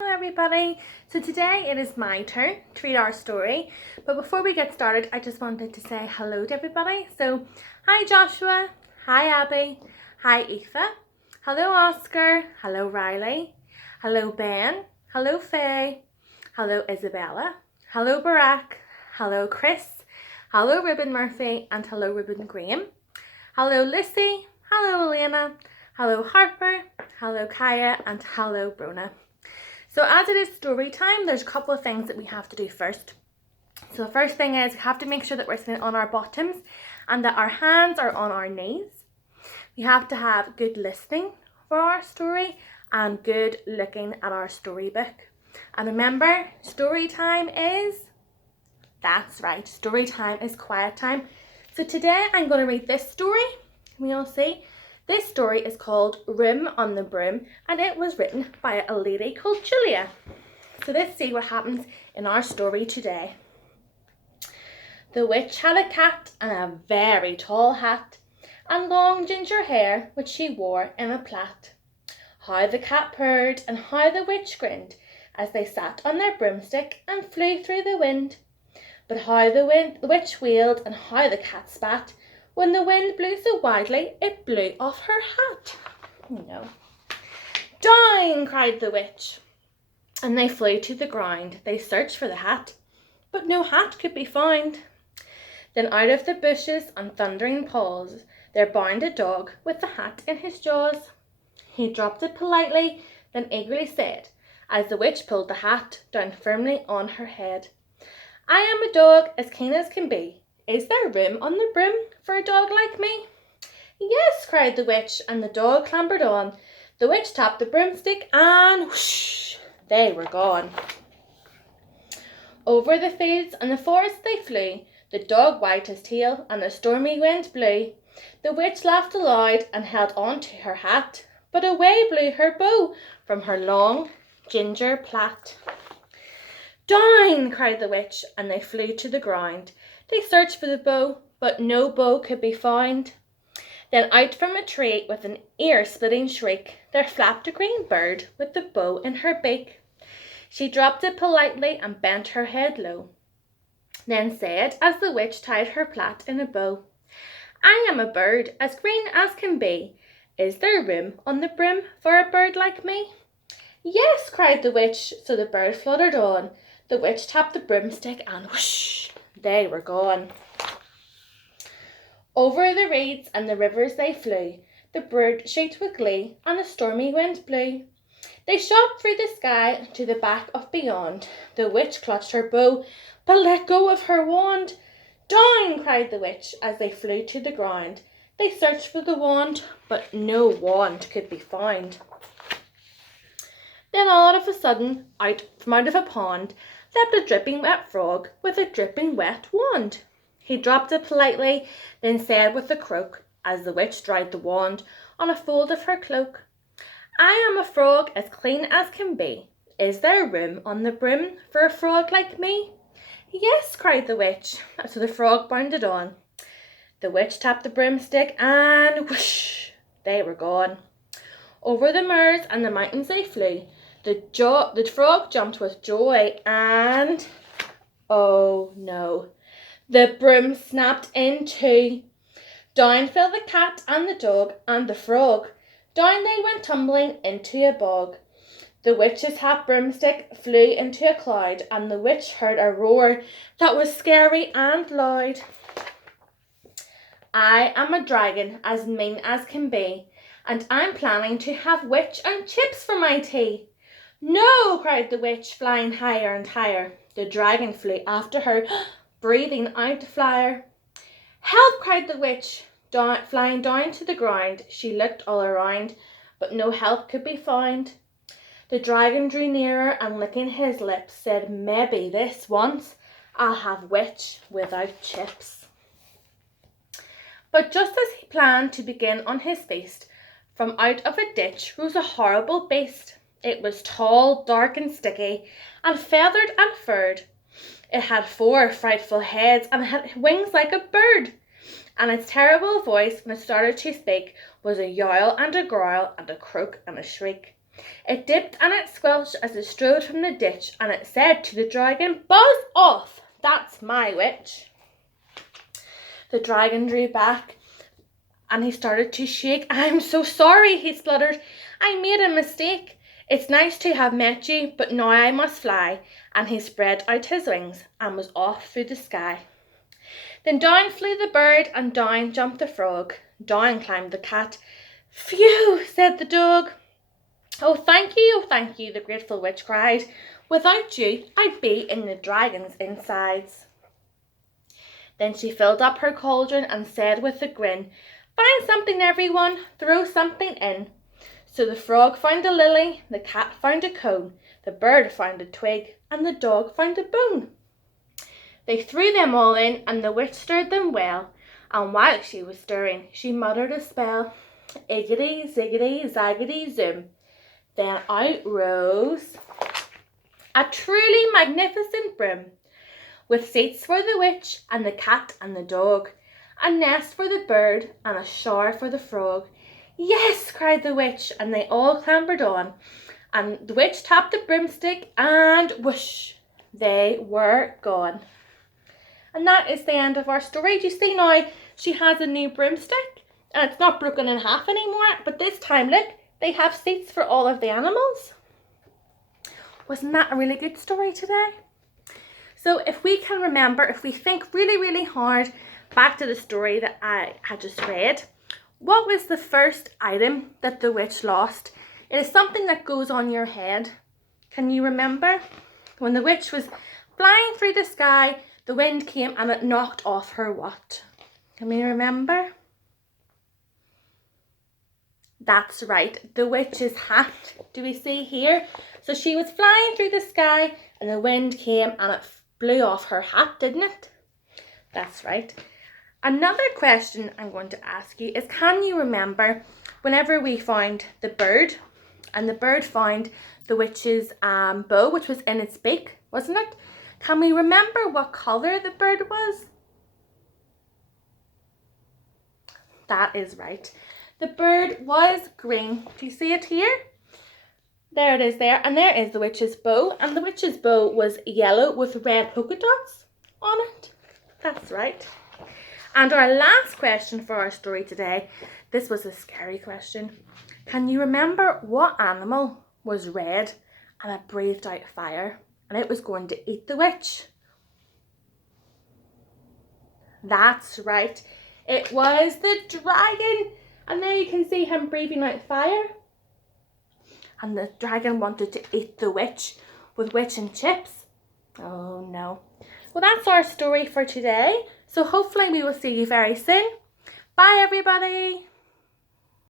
Hello everybody, so today it is my turn to read our story, but before we get started I just wanted to say hello to everybody. So hi Joshua, hi Abby, hi Aoife, hello Oscar, hello Riley, hello Ben, hello Faye, hello Isabella, hello Barack, hello Chris, hello Ruben Murphy and hello Ruben Graham, hello Lucy, hello Elena, hello Harper, hello Kaya and hello Brona. So as it is story time, there's a couple of things that we have to do first. So the first thing is we have to make sure that we're sitting on our bottoms and that our hands are on our knees. We have to have good listening for our story and good looking at our storybook. And remember, story time is, that's right, story time is quiet time. So today I'm going to read this story. We'll see. This story is called Room on the Broom and it was written by a lady called Julia. So let's see what happens in our story today. The witch had a cat and a very tall hat and long ginger hair which she wore in a plait. How the cat purred and how the witch grinned as they sat on their broomstick and flew through the wind. But how the witch wailed and how the cat spat. When the wind blew so wildly, it blew off her hat. No. Down, cried the witch. And they flew to the ground. They searched for the hat, but no hat could be found. Then out of the bushes on thundering paws, there bounded a dog with the hat in his jaws. He dropped it politely, then eagerly said, as the witch pulled the hat down firmly on her head, I am a dog as keen as can be. Is there room on the broom for a dog like me? Yes, cried the witch, and the dog clambered on. The witch tapped the broomstick and whoosh, they were gone. Over the fields and the forest they flew. The dog wagged his tail and the stormy wind blew. The witch laughed aloud and held on to her hat, but away blew her bow from her long ginger plait. Down, cried the witch, and they flew to the ground. They searched for the bow, but no bow could be found. Then out from a tree with an ear-splitting shriek, there flapped a green bird with the bow in her beak. She dropped it politely and bent her head low, then said, as the witch tied her plait in a bow, I am a bird as green as can be. Is there room on the broom for a bird like me? Yes, cried the witch, so the bird fluttered on. The witch tapped the broomstick and whoosh, they were gone. Over the reeds and the rivers they flew. The bird shrieked with glee and the stormy wind blew. They shot through the sky to the back of beyond. The witch clutched her bow, but let go of her wand. Down, cried the witch, as they flew to the ground. They searched for the wand, but no wand could be found. Then all of a sudden, from out of a pond, leapt a dripping wet frog with a dripping wet wand. He dropped it politely, then said with a croak, as the witch dried the wand on a fold of her cloak, I am a frog as clean as can be. Is there room on the broom for a frog like me? Yes, cried the witch, so the frog bounded on. The witch tapped the broomstick and whoosh, they were gone. Over the moors and the mountains they flew. The frog jumped with joy and, oh no, the broom snapped in two. Down fell the cat and the dog and the frog. Down they went tumbling into a bog. The witch's hat broomstick flew into a cloud and the witch heard a roar that was scary and loud. I am a dragon as mean as can be, and I'm planning to have witch and chips for my tea. No, cried the witch, flying higher and higher. The dragon flew after her, breathing out the fire. Help, cried the witch, flying down to the ground. She looked all around, but no help could be found. The dragon drew nearer and licking his lips said, maybe this once I'll have witch without chips. But just as he planned to begin on his feast, from out of a ditch rose a horrible beast. It was tall, dark and sticky, and feathered and furred. It had 4 frightful heads and had wings like a bird. And its terrible voice, when it started to speak, was a yowl and a growl and a croak and a shriek. It dipped and it squelched as it strode from the ditch, and it said to the dragon, "Buzz off, that's my witch." The dragon drew back and he started to shake. "I'm so sorry," he spluttered. "I made a mistake. It's nice to have met you, but now I must fly." And he spread out his wings and was off through the sky. Then down flew the bird and down jumped the frog. Down climbed the cat. "Phew," said the dog. "Oh, thank you," the grateful witch cried. "Without you, I'd be in the dragon's insides." Then she filled up her cauldron and said with a grin, "Find something, everyone, throw something in." So the frog found a lily, the cat found a cone, the bird found a twig, and the dog found a bone. They threw them all in, and the witch stirred them well, and while she was stirring, she muttered a spell. Iggity, ziggity, zaggity, zoom. Then out rose a truly magnificent broom, with seats for the witch and the cat and the dog, a nest for the bird and a shower for the frog. "Yes," cried the witch, and they all clambered on, and the witch tapped the broomstick, and whoosh, they were gone. And that is the end of our story. Do you see now she has a new broomstick, and it's not broken in half anymore, but this time, look, they have seats for all of the animals. Wasn't that a really good story today? So if we can remember, if we think really, really hard back to the story that I had just read, what was the first item that the witch lost? It is something that goes on your head. Can you remember? When the witch was flying through the sky, the wind came and it knocked off her what? Can we remember? That's right, the witch's hat. Do we see here? So she was flying through the sky and the wind came and it blew off her hat, didn't it? That's right. Another question I'm going to ask you is, can you remember whenever we found the bird and the bird found the witch's bow, which was in its beak, wasn't it? Can we remember what colour the bird was? That is right. The bird was green. Do you see it here? There it is there. And there is the witch's bow. And the witch's bow was yellow with red polka dots on it. That's right. And our last question for our story today, this was a scary question. Can you remember what animal was red and it breathed out fire and it was going to eat the witch? That's right. It was the dragon. And there you can see him breathing out fire. And the dragon wanted to eat the witch with witch and chips. Oh no. Well, that's our story for today. So hopefully we will see you very soon. Bye everybody.